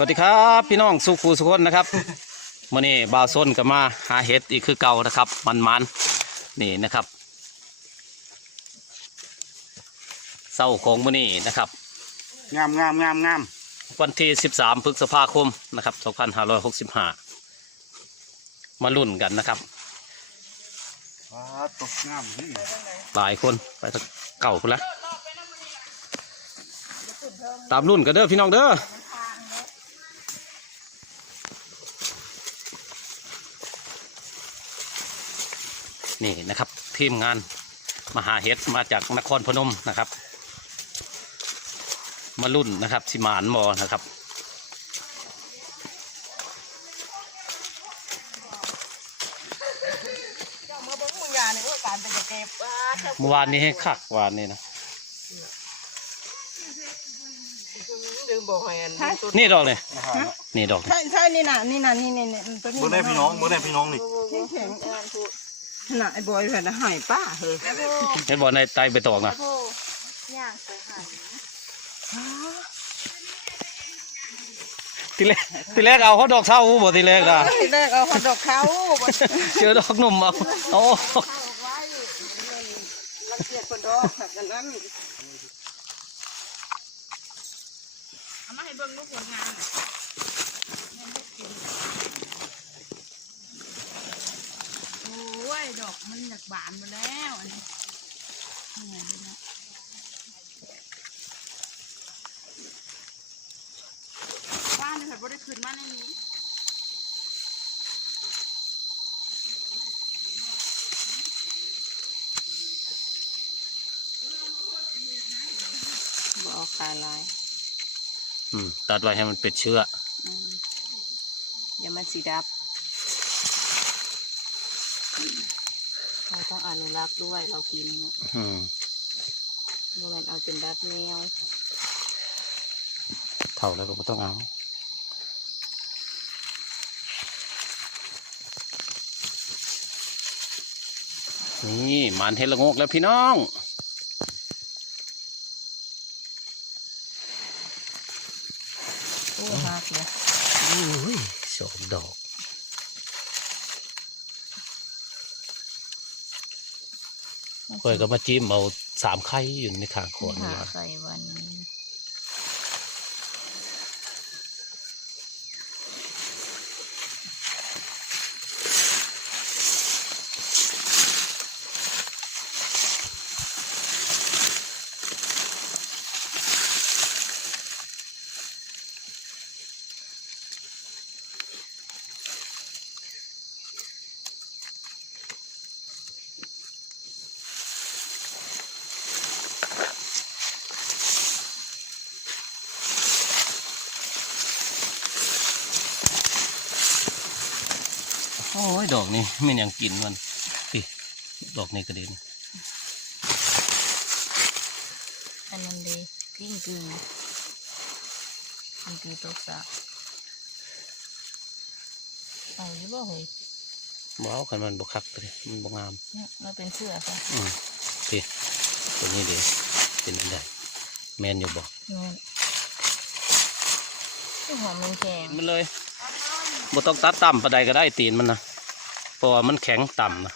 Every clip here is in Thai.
สวัสดีครับพี่น้องสุขูสุคนนะครับมื่อนี้บ่าวส้นก็มาหาเห็ดอีกคือเก่านะครับมันมันๆนี่นะครับเศร้าของมื่อนี้นะครับ งามงามงามงามวันที่ 13พฤษภาคมนะครับ2565 มาลุ่นกันนะครับว้าตกงามนี่หลายคนไปตั้งเก่าคนละตามรุ่นกันเด้อพี่น้องเด้อ นี่นะครับ ทีมงานมหาเฮ็ดมาจากนครพนมนะครับ มารุ่นนะครับสิมานมอนะครับเจ้ามาเบิ้งมึงยาเนี่ยว่าการเป็นจะเก็บว่าเจ้าเมื่อวานนี้ให้คักวานนี้นะลืมบอกให้อันตัวนี่ดอกเลยนะฮะนี่ดอกนี่ใช่ใช่นี่น่ะนี่น่ะนี่นี่นี่ตัวนี้เมื่อได้พี่น้องเมื่อได้พี่น้องนี่แข็งแข็งขนาดไอ้บอยแผ่นหายป้าเฮ้ยเห็นบอกในไตไปตอกนะโอ้ย่างไปหันทีแรกทีแรกเอาเขาดอกเท่าบ่ทีแรกนะทีแรกเอาหอดดอกเขาเจอดอกหนุ่มเอาเอาลังเกียจคนดอกแบบนั้นเอามาให้เบิ้งลูกผลงานโอ้ย ดอกมันอยากบานมาแล้วอันนี้เหนื่อยเลยนะบ้านเนี่ยค่ะบ่ได้ขึ้นมาในนี้บอกขายลายอืมตัดไว้ให้มันเป็ดเชื้ออย่ามันสีดับเราต้องอ นุรักษ์ด้วยเรากินเนี่ยอืมบ่แม่นเอาจนดับแนวเท่าแล้วก็บ่ต้องเอานี่หมันเห็ดละโงกแล้วพี่น้อง โอ้หักเลย อุ้ยสองดอก ค่อยก็มาจิ้มเอาสามไข่อยู่ในขางขวดนี่หานะไข่วัน ดอกนี้ไม่ยังกินมันพี่ดอกนี้ก็ดีนี่อันนั้นเลยกิ้งกือกิ้งกือตกสระเอาอยู่บ่เฮ้ยบ้าวคันมันบกคักเลยมันบกงามเนี่ยเราเป็นเสื้อค่ะอืมพี่ตัวนี้ดีเป็นอันใดแมนอยู่บอกเนี่ยที่หอมมันแข็งมันเลยบ่ต้องตัดต่ำปานใดก็ได้ตีนมันนะ เพราะว่ามันแข็งต่ำนะ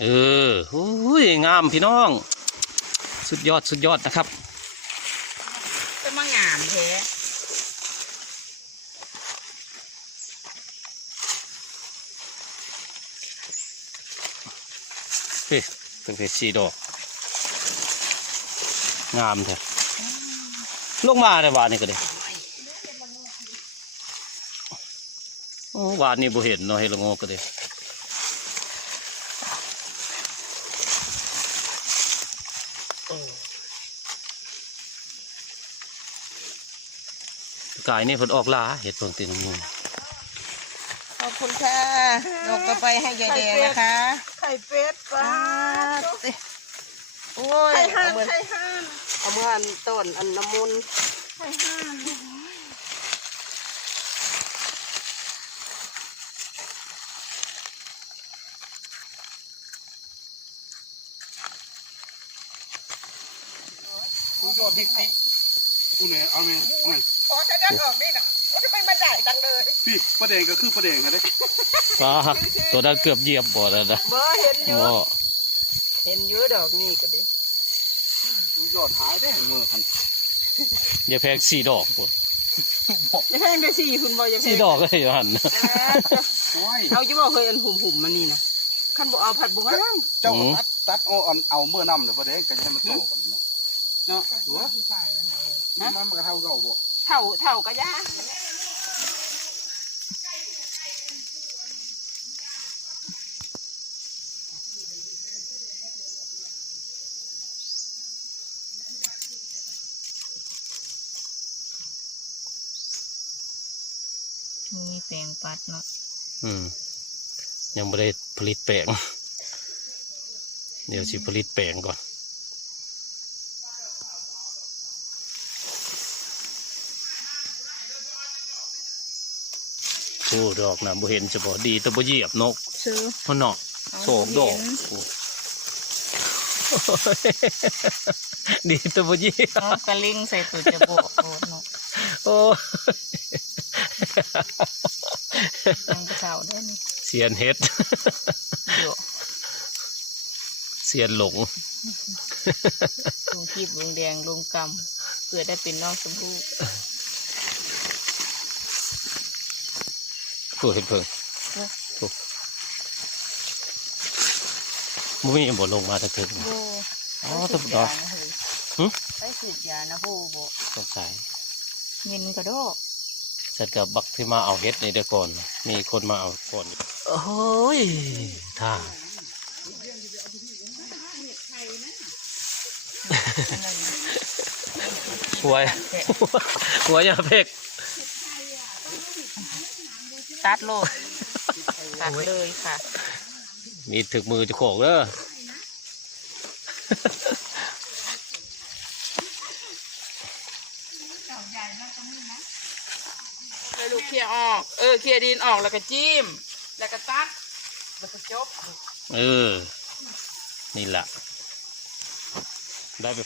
เอออุ้ยงามพี่น้อง สุดยอดสุดยอดนะครับจะมางามแท้พี่เป็นเพชรสีดอก งามแท้ลงมาได้วานนี่ก็ได้ โอ้วานนี่บ่เห็นเนาะเฮดละโงกก็ได้กายนี่เพิ่นออกลาเห็ดเพิ่งตีนงูขอบคุณค่ะดอกต่อไปให้ยายแดงนะคะ ไข่เป็ดปลาโอ้ยไข่ห่าเอานเมื่อไข่ห่านเอาเมื่ออันต้นอันน้ำมุนไข่ห่าน สุดยอดฮิกติผู้ไหนเอาไหมเอาไหมอ๋อจะได้ออกนี่นะทำไมมันใหญ่จังเลยพี่ประเด็นก็คือประเด็นครับเด้ก็ตัวนั้นเกือบเหยียบบ่แล้วนะเบอเห็นอยู่บ่เห็นอยู่ดอกนี่ก็ดิดูยอดหายได้มือหันอย่าแพงสี่ดอกบ่จะแพงได้สี่คุณบอยจะแพสี่งดอกเลยอยู่หันโอ้ยเอาจะบอกเคยอันหุ่มหุ่มๆมันนี่นะขันบอกเอาผัดบุกให้นั่งเจ้าตัดตัดเอาเอาเอาเมื่อน้ำเดี๋ยวประเด็นก็จะให้มันโตกัน เนาะเนาะตัวมันมันก็เท่าเก่าบ่เท่าเท่ากระยามีแปลงปัดเนาะอืม ยังไม่ได้ผลิตแปลง เดี๋ยวสิผลิตแปลงก่อน อ้ดอกนะบ่เห็นจะบ่ดีแต่บ่เหยียบนกซื้อเพราะเนาะโศกดอกโอ้ดีแต่บ่เหยียบเอากระลิงใส่ตัวจะโบกโบดเนาะโอ้ยังกระเช้าได้นี่เสียนเฮ็ดเดี๋ยวเสียนหลงลุงคีบลุงแดงลุงกำเพื่อได้เป็นน้องชมพู่ ผู้เห็นเพิ่งผู้มุ้ยบ่ลงมาตะเถิงโบอ๋อไปตะสืบดอยากนะเฮ้ยหึไปสืบยานะผู้โบสงสัยเงินกระโดกเสร็จกับบักที่มาเอาเฮ็ดในเดือก่อน มีคนมาเอาก่อนโอ้ยท่าหวยหัวยาเพก ตัดโลดตัดเลยค่ะ มีถึกมือจะโขกเด้อเลยลูกเคลียร์ออก เออเคลียร์ดินออกแล้วก็จิ้ม แล้วก็ตัด แล้วก็จบ เออ นี่แหละได้ไป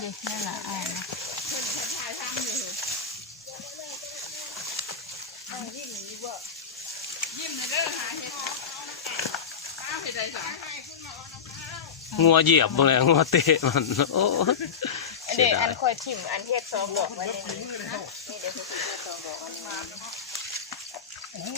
เด็กนั่นแหละอ่านนะยิ้มเลยเด้อหาเห็ดข้าวเห็ดใดสองงัวเหยียบบ่แล้วงัวเตะมันโอ้เสียอันคอยทิมอันเฮ็ดสองดอกไว้ในนี้นี่เดี๋ยวคือเฮ็ดสองดอกอันนี้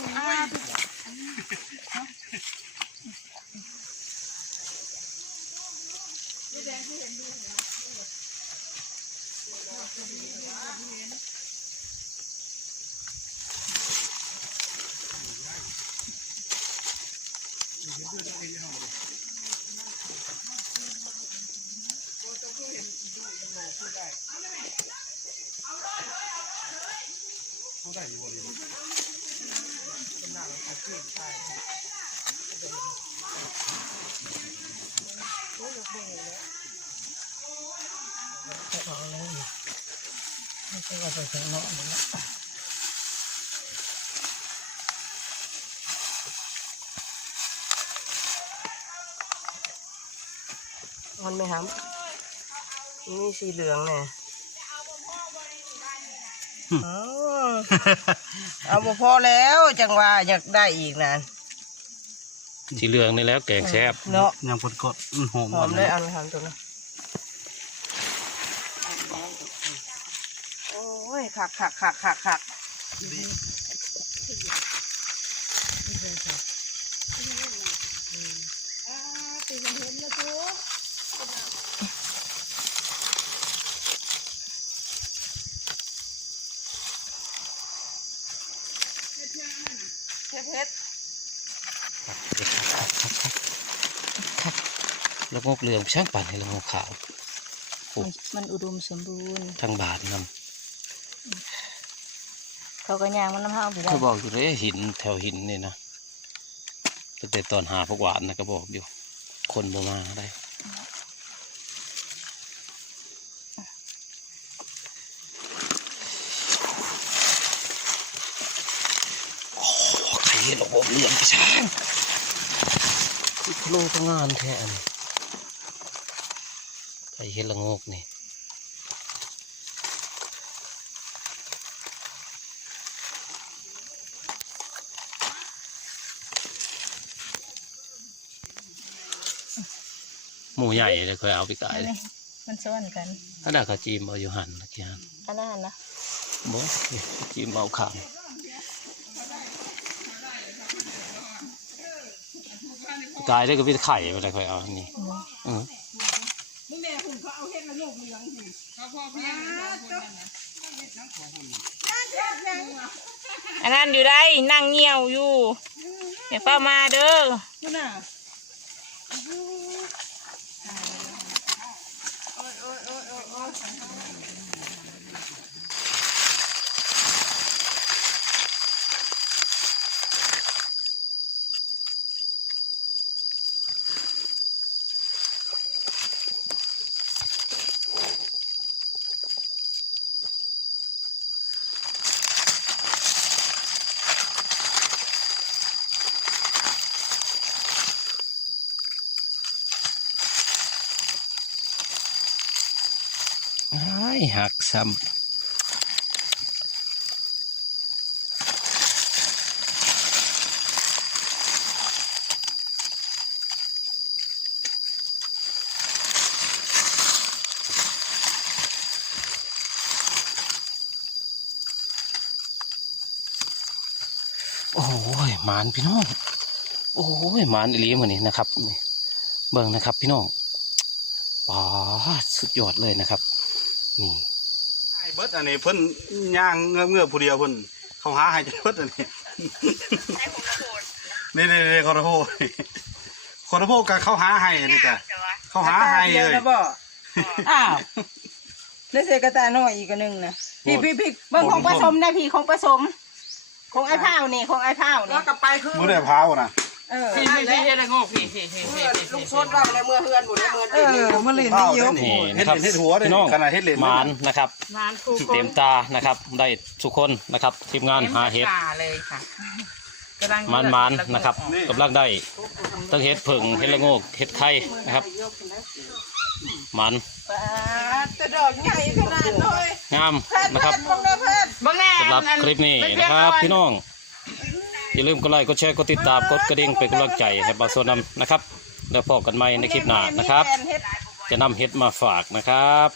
เขาได้อยู่บริเวณเป็นหน้าเขาเปลี่ยนไปโอ้ยเบิ่งเลย ม่ใช่ว่าไปถึงเนาะนี่นะมันไหม่ห้ำนี่สีเหลืองเนี่ยเอาบ่พอแล้วจังว่าอยากได้อีกนะสีเหลืองนี่แล้วแกงแซ่บเนาะยังกดกดหอมหอมเลยอาเลยทำตัวนะโอ้ยขักขักขักขักขักเพชรเพชรแล้วงกเหลืองช่างปั่นให้ละงกขาว มันมันอุดมสมบูรณ์ ทางบาทน เขาก็ย่างมันน้ำห้าวไปำได้เขาบอกอยู่เลยหินแถวหินนี่นะตั้งแต่ตอนหาพวกหวานนะก็บอกอยู่ คนบ่มาได้โอ้ใครเห็นระบบเหลืองกระช่างที่โลกงานแท้อันนี้ใครเห็นละโงกนี่ หมูใหญ่เลยเคยเอาไปขายเลยมันซ้อนกันถ้าได้ขาจีมเอาอยู่หันนะกี้หันอันนั้นนะบ่นี่จีมเอาขางกายได้ก็ไปไข่ไปเลยเคยเอาอันนี้อือเขาพ่อเพียงเลยสองคนนั่นนะอันนั้นอยู่ได้นั่งเงี่ยวอยู่อย่าเฝ้ามาเด้อ หักซ้ำโอ้ยหมานพี่น้อง โอ้ยหมานอีลีมันนี่นะครับนี่เบิ่งนะครับ พี่น้องปาสุดยอดเลยนะครับ นี่ไอ้เบิดอันนี้เพิ่นย่างเงือบเงือบผู้เดียวเพิ่นเขาหาให้จะเบิดอันนี้นี่นี่นี่คอร์โพคอร์โพกับเขาหาให้อันนี้จ้ะเขาหาให้เลยอ้าวแล้วเสกระตาน้อยอีกอันหนึงนะพี่พี่พี่เบิ่งของผสมนะพี่ของผสม ของไอ้พ้าวนี่ของไอ้พ้าวนี่ก็ไปคือมือได้พร้าวนะ เออพี่พี่พี่เฮ็ดละโงกพี่พี่พี่พี่พี่ลูกชดเราเลยเมื่อเฮือนหมดเลยเมื่อเออมันเลยพร้าวเยอะนี่นี่นะครับเฮ็ดหัวได้พี่น้องขนาดเฮ็ดเหรียญหมานนะครับนานครูคนเต็มตานะครับ ได้ทุกคนนะครับทีมงานหาเห็ดต็มตเลยค่ะกำลังมันมันๆนะครับกำลังได้ตั้งเห็ดผึ่งเห็ดละโงกเห็ดไข่นะครับ มันจะดอกใหญ่ขนาดน้อยงามนะครับพวกเราเพิ่นบางแน่สำหรับคลิปนี้นะครับพี่น้อง อย่าลืมกดไลค์กดแชร์กดติดตามกดกระดิ่งเป็นกำลังใจให้บาโซนำนะครับ แล้วพบกันใหม่ในคลิปหน้านะครับ จะนำเห็ดมาฝากนะครับ